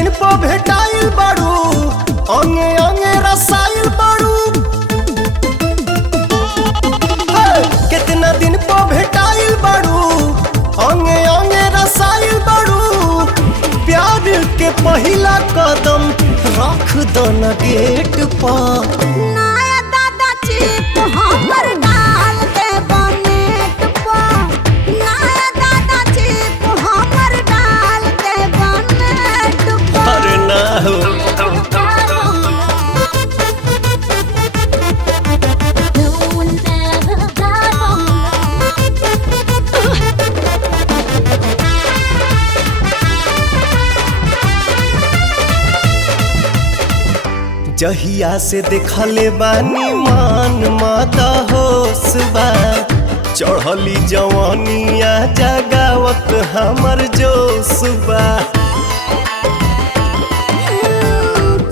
दिन पर भेटाइल बारू, अंगे अंगे रसाइल बारू। कितना दिन पर भेटाइल बारू, अंगे अंगे रसाइल बारू। प्यार के पहला कदम रख दो न गेट पर। नया दादा चिप हमर डाल दे बनेट पर। नया दादा चिप हमर डाल दे बनेट पर। अरे ना हो जहिया से देखले बानी मान माता होश बा। चढ़ली जवानिया जगावत हमर जोश बा।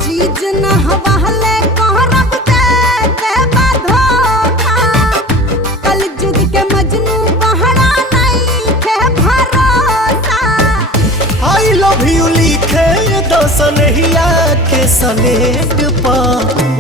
चीज न हवाले कहरब दे धोखा। कल जुग के मजनू बहरा नहीं के भरोसा। आई लव यू लिखे दो सनहिया के सलेट पर।